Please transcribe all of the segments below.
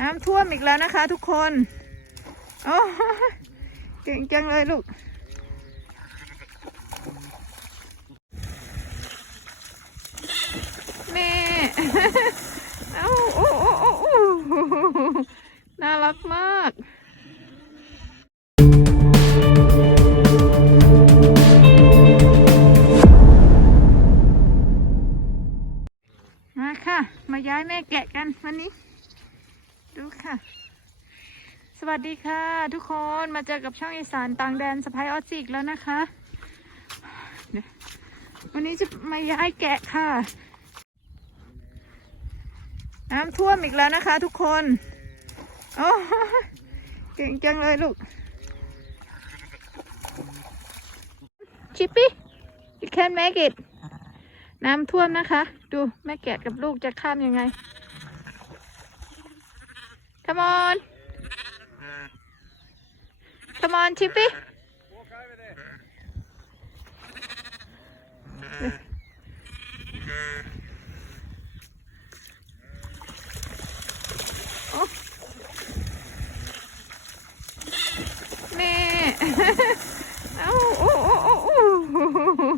น้ำท่วมอีกแล้วนะคะทุกคน โอ้เก่งจังเลยลูก วัสดีค่ะ ทุกคนมาเจอกับช่องอีสานต่างแดนสไปออจิกแล้วนะคะววันนี้จะมาย้ายแกะค่ะ น้ำท่วมอีกแล้วนะคะ ทุกคนโอ้เก่งจังเลยลูกชิปปี้ you can make it น้ำท่วมนะคะ ดูแม่แกะกับลูกจะข้ามยังไง Come on Come on Chippy โอ้แม่ เอ้าโอ้โอ้โอ้โอ้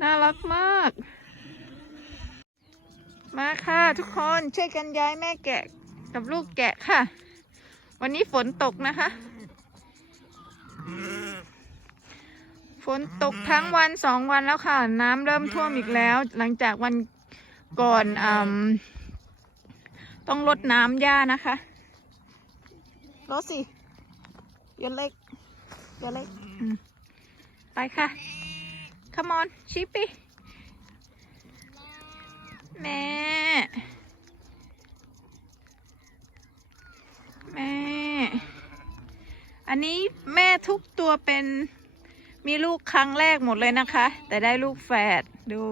น่ารักมาก มาค่ะทุกคนช่วยกันย้ายแม่แกะกับลูกแกะค่ะ วันนี้ฝนตกนะคะ ฝนตกทั้งวันสองวันแล้วค่ะ น้ำเริ่มท่วมอีกแล้ว หลังจากวันก่อนอต้องลดน้ำหญ้านะคะรถสิอย่าเล็กอย่าเล็กอืมไปค่ะ come on ชิปปี้แม่ แม่ อั นี้แม่ทุกตัวเป็นมีลูกครั้งแรกหมดเลยนะคะ แต่ได้ลูกแฝดดู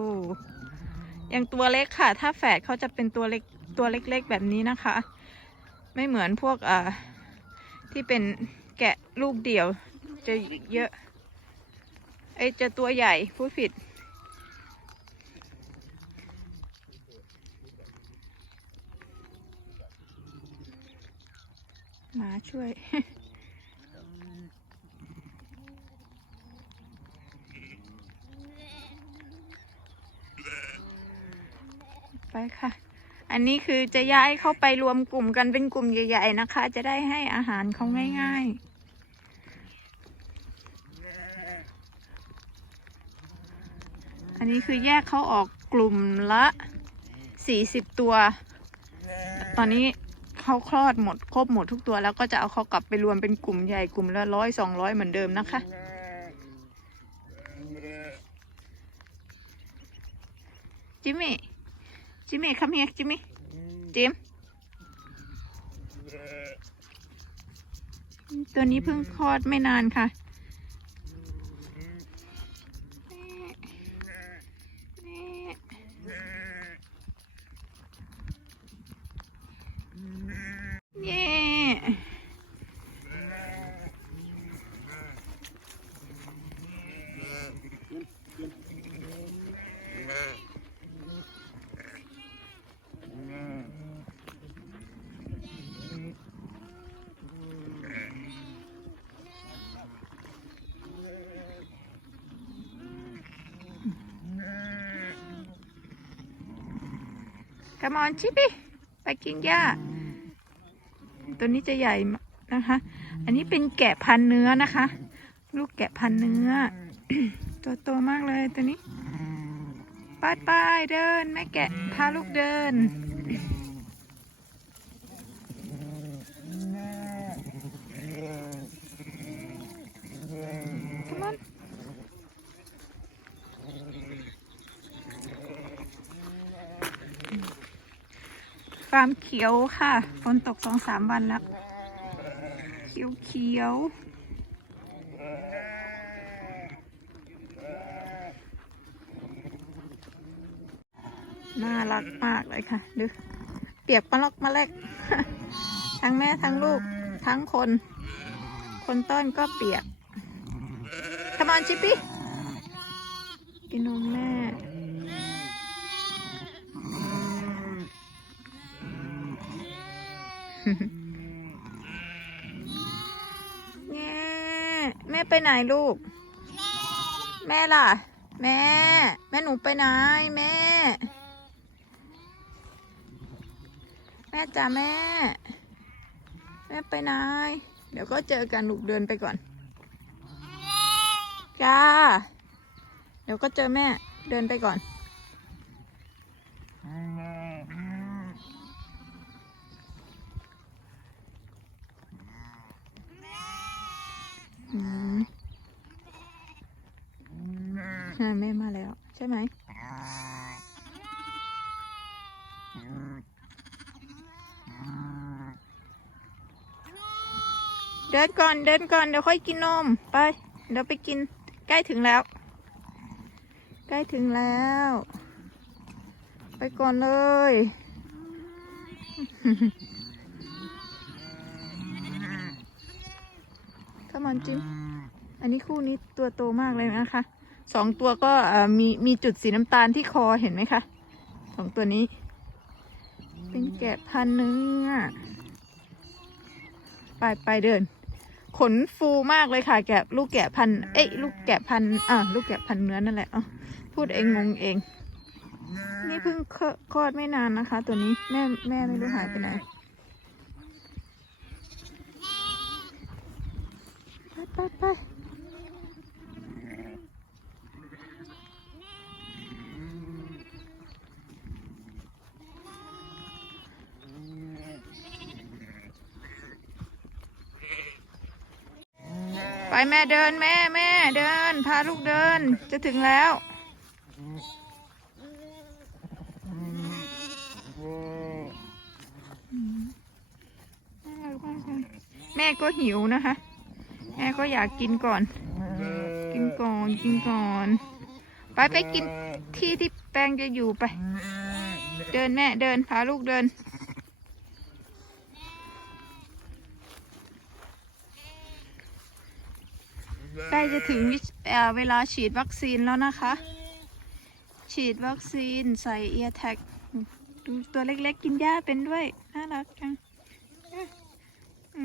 อย่างตัวเล็กค่ะ ถ้าแฝดเขาจะเป็นตัวเล็กตัวเล็กๆแบบนี้นะคะ ไม่เหมือนพวกเอ่าที่เป็นแกะลูกเดี่ยวจะเยอะไอจะตัวใหญ่พูดผิดหมาช่วย ไปค่ะ อันนี้คือจะย้ายเข้าไปรวมกลุ่มกันเป็นกลุ่มใหญ่ ๆ นะคะ จะได้ให้อาหารเขาง่ายๆอันนี้คือแยกเขาออกกลุ่มละสี่สิบตัว ตอนนี้เขาคลอดหมดครบหมดทุกตัวแล้วก็จะเอาเขากลับไปรวมเป็นกลุ่มใหญ่กลุ่มละร้อยสองร้อยเหมือนเดิมนะคะ จิมมี่ จิมมี่ come here จิมมี่จิมตัวนี้เพิ่งคลอดไม่นานค่ะ กมอนชิปปี้ไปกินหญ้า ตัวนี้จะใหญ่นะคะ อันนี้เป็นแกะพันเนื้อนะคะ ลูกแกะพันเนื้อ ตัวโตมากเลยตัวนี้ป้ายป้ายเดินแม่แกะพาลูกเดิน ฟาร์มเขียวค่ะฝนตกสองสามวันแล้วเขียวเขียวน่ารักมากเลยค่ะดูเปียกปลอกมาแลกทั้งแม่ทั้งลูกทั้งคน คนต้นก็เปียก Come on ชิปปี้กินนมแม่ น แม่แม่ไปไหนลูก แม่ล่ะ แม่ แม่หนูไปไหนแม่ แม่จ๋าแม่ แม่ไปไหน เดี๋ยวก็เจอกันลูกเดินไปก่อน จ้า เดี๋ยวก็เจอแม่เดินไปก่อน อืมอ่าแม่มาแล้ว ใช่ไหมเดินก่อนเดินก่อนเดี๋ยวค่อยกินนม ไป เดี๋ยวไปกิน ใกล้ถึงแล้ว ใกล้ถึงแล้ว ไปก่อนเลยถ้ามันจิ้มอันนี้คู่นี้ตัวโตมากเลยนะคะ สองตัวก็มีมีจุดสีน้ำตาลที่คอเห็นไหมคะสองตัวนี้ เป็นแกะพันเนื้อไปไปเดิน ขนฟูมากเลยค่ะ แกะลูกแกะพันเอ้ยลูกแกะพันอ่าลูกแกะพันเนื้อนั่นแหละพูดเองงงเอง นี่เพิ่งคลอดไม่นานนะคะ ตัวนี้แม่แม่ไม่รู้หายไปไหนไปไปไปไป แม่เดินแม่แม่เดิน พาลูกเดินจะถึงแล้วแม่ก็หิวนะคะ แม่ก็อยากกินก่อน กินก่อนกินก่อน ไปไปกินที่ที่แปงจะอยู่ไป เดินแม่เดินพาลูกเดิน ใกล้จะถึงวิเอ่อเวลาฉีดวัคซีนแล้วนะคะ ฉีดวัคซีนใส่เอียแท็กดูตัวเล็กๆ กินหญ้าเป็นด้วย น่ารักจังอื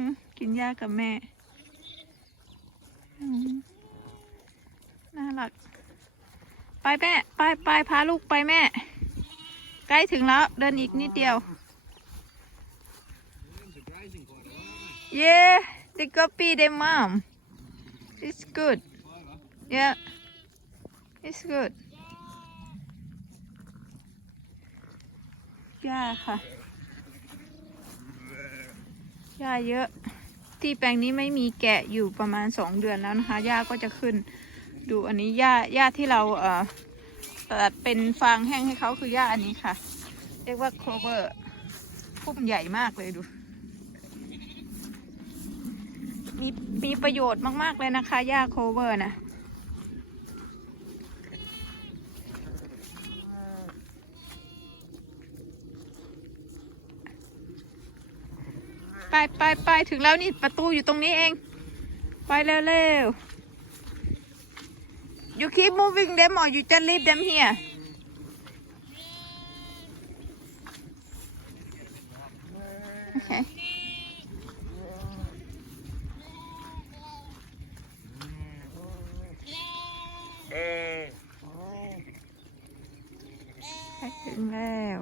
มกินหญ้ากับแม่น่ารัก ไปแม่ ไปไปพาลูกไปแม่ ใกล้ถึงแล้ว เดินอีกนิดเดียว Yeah, the copy the mom. It's good. Yeah, it's good. หญ้าค่ะหญ้าเยอะ ที่แปลงนี้ไม่มีแกะอยู่ประมาณสองเดือนแล้วนะคะหญ้าก็จะขึ้น ดูอันนี้หญ้าหญ้าที่เราเอ่อตัดเป็นฟางแห้งให้เขาคือหญ้าอันนี้ค่ะ เรียกว่าโคเวอร์พุ่มใหญ่มากเลยดู มีประโยชน์มาก ๆ เลยนะคะหญ้าโคเวอร์นะไปไปไปถึงแล้วนี่ประตูอยู่ตรงนี้เอง ไปเร็วๆ you keep moving them or you just leave them here okay ไป ถึงแล้ว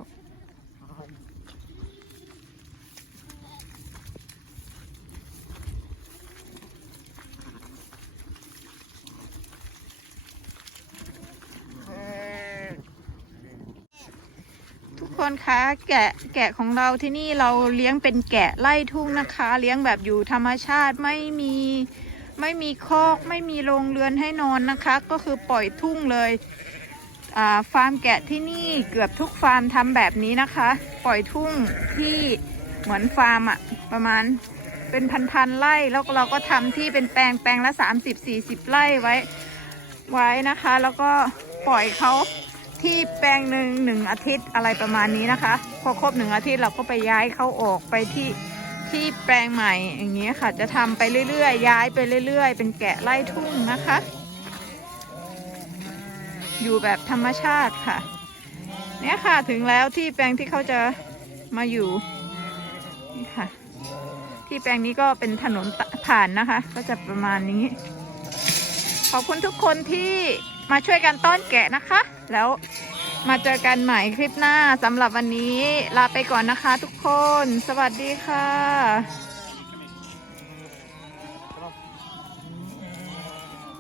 ทุกคนคะแกะแกะของเราที่นี่เราเลี้ยงเป็นแกะไล่ทุ่งนะคะ เลี้ยงแบบอยู่ธรรมชาติไม่มีไม่มีคอกไม่มีโรงเรือนให้นอนนะคะ ก็คือปล่อยทุ่งเลย ฟาร์มแกะที่นี่เกือบทุกฟาร์มทำแบบนี้นะคะ ปล่อยทุ่งที่เหมือนฟาร์มอะประมาณเป็นพันๆไร่แล้วเราก็ทำที่เป็นแปลงแปลงละ 30-40 ไร่ไว้ไว้นะคะ แล้วก็ปล่อยเขาที่แปลงหนึ่งหนึ่งอาทิตย์อะไรประมาณนี้นะคะ พอครบหนึ่งอาทิตย์เราก็ไปย้ายเขาออกไปที่ที่แปลงใหม่อย่างเงี้ยค่ะ จะทำไปเรื่อยๆ ย้ายไปเรื่อยๆ เป็นแกะไล่ทุ่งนะคะ อยู่แบบธรรมชาติค่ะ เนี่ยค่ะถึงแล้วที่แปลงที่เขาจะมาอยู่นี่ค่ะ ที่แปลงนี้ก็เป็นถนนผ่านนะคะ ก็จะประมาณนี้ ขอบคุณทุกคนที่มาช่วยกันต้อนแกะนะคะ แล้วมาเจอกันใหม่คลิปหน้าสำหรับวันนี้ลาไปก่อนนะคะทุกคน สวัสดีค่ะ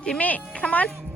จิมมี่ come on